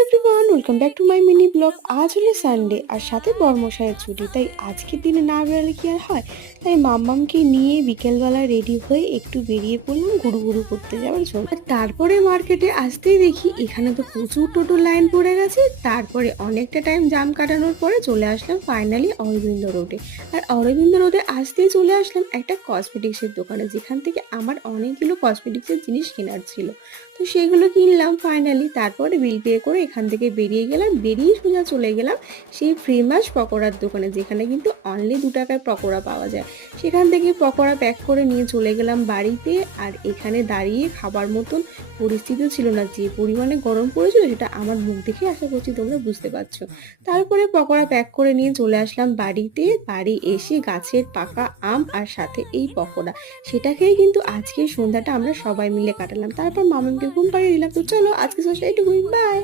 Everyone, welcome back to my mini blog. আজ হলো Sunday আর সাথে বর্মশাইয়ের ছুটি, তাই আজকের দিনে না বেরোলে কি আর হয়। তাই মাম্মামকে নিয়ে বিকেলবেলা রেডি হয়ে একটু বেরিয়ে পড়লাম ঘুরু ঘুরু করতে যাওয়ার জন্য। আর তারপরে মার্কেটে আসতেই দেখি এখানে তো প্রচুর টোটো লাইন পড়ে গেছে। তারপরে অনেকটা টাইম জাম কাটানোর পরে চলে আসলাম ফাইনালি অরবিন্দ রোডে। আর অরবিন্দ রোডে আসতেই চলে আসলাম একটা কসমেটিক্সের দোকানে, যেখান থেকে আমার অনেকগুলো কসমেটিক্সের জিনিস কেনার ছিল। তো সেগুলো কিনলাম ফাইনালি। তারপরে বিল পে করে এখান থেকে বেরিয়ে গেলাম। বেরিয়ে সোজা চলে গেলাম সেই ফেমাস পকোড়ার দোকানে, যেখানে কিন্তু অনলি 2 টাকায় পকোড়া পাওয়া যায়। সেখান থেকে পকোড়া প্যাক করে নিয়ে চলে গেলাম বাড়িতে। আর এখানে দাঁড়িয়ে খাবার মতন পরিস্থিতিও ছিল না, যে পরিমাণে গরম পড়েছিল সেটা আমার মুখ দেখে আশা করছি তোমরা বুঝতে পারছো। তারপরে পকোড়া প্যাক করে নিয়ে চলে আসলাম বাড়িতে। বাড়ি এসে গাছের পাকা আম আর সাথে এই পকোড়া, সেটা খেয়ে কিন্তু আজকের সন্ধ্যাটা আমরা সবাই মিলে কাটালাম। তারপর মামাকে ঘুম পাড়িয়ে দিলাম। তো চলো আজকে সন্ধ্যা এটুকুই, বাই।